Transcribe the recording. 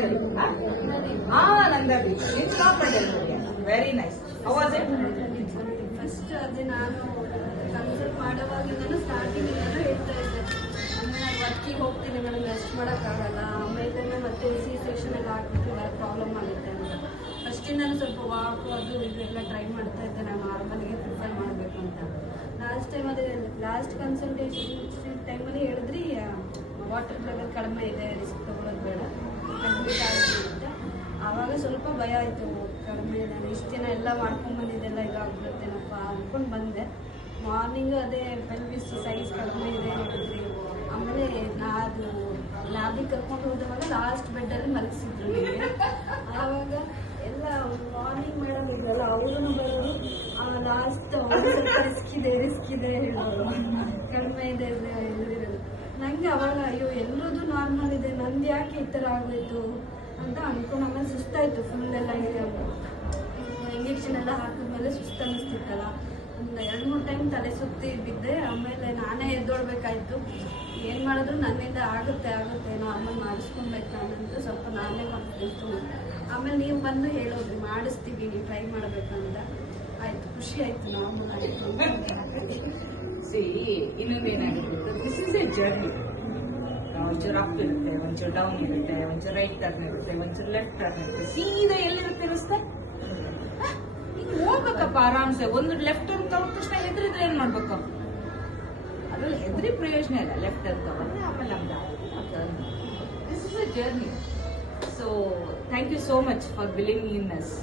Nandavi. Nandavi. It's proper delivery. Very nice. How was it? First ಅದೇ ನಾನು consult ಮಾಡೋವಾಗಿಂದನೂ ಸ್ಟಾರ್ಟಿಂಗಿಂದನೂ ಹೇಳ್ತಾ ಇದ್ದೆ, ಆಮೇಲೆ ನಾನು ವರ್ಕಿಗೆ ಹೋಗ್ತೀನಿ ಮೇಡಮ್, ರೆಸ್ಟ್ ಮಾಡೋಕ್ಕಾಗಲ್ಲ, ಆಮೇಲೆ ಮತ್ತೆ ಸಿ ಸೆಕ್ಷನ್ ಎಲ್ಲ ಆಗ್ಬಿಟ್ಟು ಪ್ರಾಬ್ಲಮ್ ಆಗುತ್ತೆ ಅಂತ ಫಸ್ಟಿಂದನೂ ಸ್ವಲ್ಪ ವಾಕು ಅದು ಇದು ಎಲ್ಲ ಟ್ರೈ ಮಾಡ್ತಾ ಇದ್ದೆ, ನಾನು ನಾರ್ಮಲ್ಗೆ ಪ್ರಿಫರ್ ಮಾಡಬೇಕು ಅಂತ. ಲಾಸ್ಟ್ ಕನ್ಸಲ್ಟೇಷನ್ ಟೈಮಲ್ಲಿ ಹೇಳಿದ್ರಿ ವಾಟರ್ ಲೆವೆಲ್ ಕಡಿಮೆ ಇದೆ, ರಿಸ್ಕ್ ತಗೊಳ್ಳೋದು ಬೇಡ, ಅಡ್ಮಿಟ್ ಆಗ್ತೀನಿ ಅಂತ. ಆವಾಗ ಸ್ವಲ್ಪ ಭಯ ಆಯಿತು, ಕಡಿಮೆ ಇದೆ, ಇಷ್ಟು ದಿನ ಎಲ್ಲ ಮಾಡ್ಕೊಂಡ್ಬಂದಿದ್ದೆಲ್ಲ ಇದಾಗ್ಬಿಡುತ್ತೇನಪ್ಪ ಅಂದ್ಕೊಂಡು ಬಂದೆ. ಮಾರ್ನಿಂಗ್ ಅದೇ ಪೆಲ್ವಿಸ್ ಸೈಜ್ ಕಡಿಮೆ ಇದೆ ಹೇಳಿದ್ರಿ. ಆಮೇಲೆ ಅದು ಲ್ಯಾಬಿಗೆ ಕರ್ಕೊಂಡು ಹೋದವಾಗ ಲಾಸ್ಟ್ ಬೆಡ್ಡಲ್ಲಿ ಮಲಗಿಸಿದ್ರು ನಿಮಗೆ. ಆವಾಗ ಎಲ್ಲ ಮಾರ್ನಿಂಗ್ ಮೇಡಮ್ ಇದ್ರಲ್ಲ ಅವ್ರೂ ಬರೋರು, ಲಾಸ್ಟ್ ಸ್ವಲ್ಪ ರಿಸ್ಕ್ ಇದೆ ಹೇಳೋರು, ಕಡಿಮೆ ಇದೆ ಹೇಳಿರೋದು. ನನಗೆ ಅವಾಗ ಅಯ್ಯೋ ಎಲ್ಲರದು ನಾರ್ಮಲ್ ಇದೆ, ನಂದು ಯಾಕೆ ಈ ಥರ ಆಗೋಯ್ತು ಅಂತ ಅನ್ಕೊಂಡು ಆಮೇಲೆ ಸುಸ್ತಾಯಿತು ಫುಲ್ ಎಲ್ಲ. ಇಂಜೆಕ್ಷನ್ ಎಲ್ಲ ಹಾಕಿದ್ಮೇಲೆ ಸುಸ್ತು ಅನ್ನಿಸ್ತಿತ್ತಲ್ಲ, ಒಂದು 2-3 ಟೈಮ್ ತಲೆ ಸುತ್ತಿ ಬಿದ್ದೆ. ಆಮೇಲೆ ನಾನೇ ಎದ್ದೊಳ್ಬೇಕಾಯ್ತು, ಏನು ಮಾಡಿದ್ರು ನನ್ನಿಂದ ಆಗುತ್ತೆ ನಾರ್ಮಲ್ ಮಾಡಿಸ್ಕೊಬೇಕು ನಾನಂತ ಸ್ವಲ್ಪ ನಾನೇ ಕಾನ್ಫಿಡೆನ್ಸ್. ಆಮೇಲೆ ನೀವು ಬಂದು ಹೇಳೋದ್ರಿ ಮಾಡಿಸ್ತೀವಿ, ನೀವು ಟ್ರೈ ಮಾಡಬೇಕಂತ. ಆಯ್ತು, ಖುಷಿ ಆಯ್ತು, ನಾರ್ಮಲ್ ಆಯಿತು. ಇನ್ನೊಂದೇನಾಗಿರುತ್ತೆ, ದಿಸ್ ಇಸ್ ಎ ಜರ್ನಿ. ಒಂಚೂರು ಅಪ್ ಇರುತ್ತೆ, ಒಂಚೂರು ಡೌನ್ ಇರುತ್ತೆ, ಒಂಚೂರು ರೈಟ್ ಟರ್ನ್ ಇರುತ್ತೆ, ಒಂಚೂರು ಲೆಫ್ಟ್ ಟರ್ನ್ ಇರುತ್ತೆ. ಸೀದಾ ಎಲ್ಲಿರುತ್ತೆ ರಸ್ತೆ? ಈಗ ಹೋಗ್ಬೇಕಪ್ಪ ಆರಾಮ್ಸೆ. ಒಂದು ಲೆಫ್ಟ್ ಟರ್ನ್ ತಗೊಂಡ ತಕ್ಷಣ ಹೆದರಿದ್ರೆ ಏನ್ ಮಾಡ್ಬೇಕಪ್ಪ? ಅದ್ರಲ್ಲಿ ಹೆದರಿ ಪ್ರಯೋಜನ ಇಲ್ಲ. ಲೆಫ್ಟ್ ಟರ್ನ್ ತಗೊಂಡ್ರೆ ಆಮೇಲೆ this is a journey. So thank you so much for believing in us.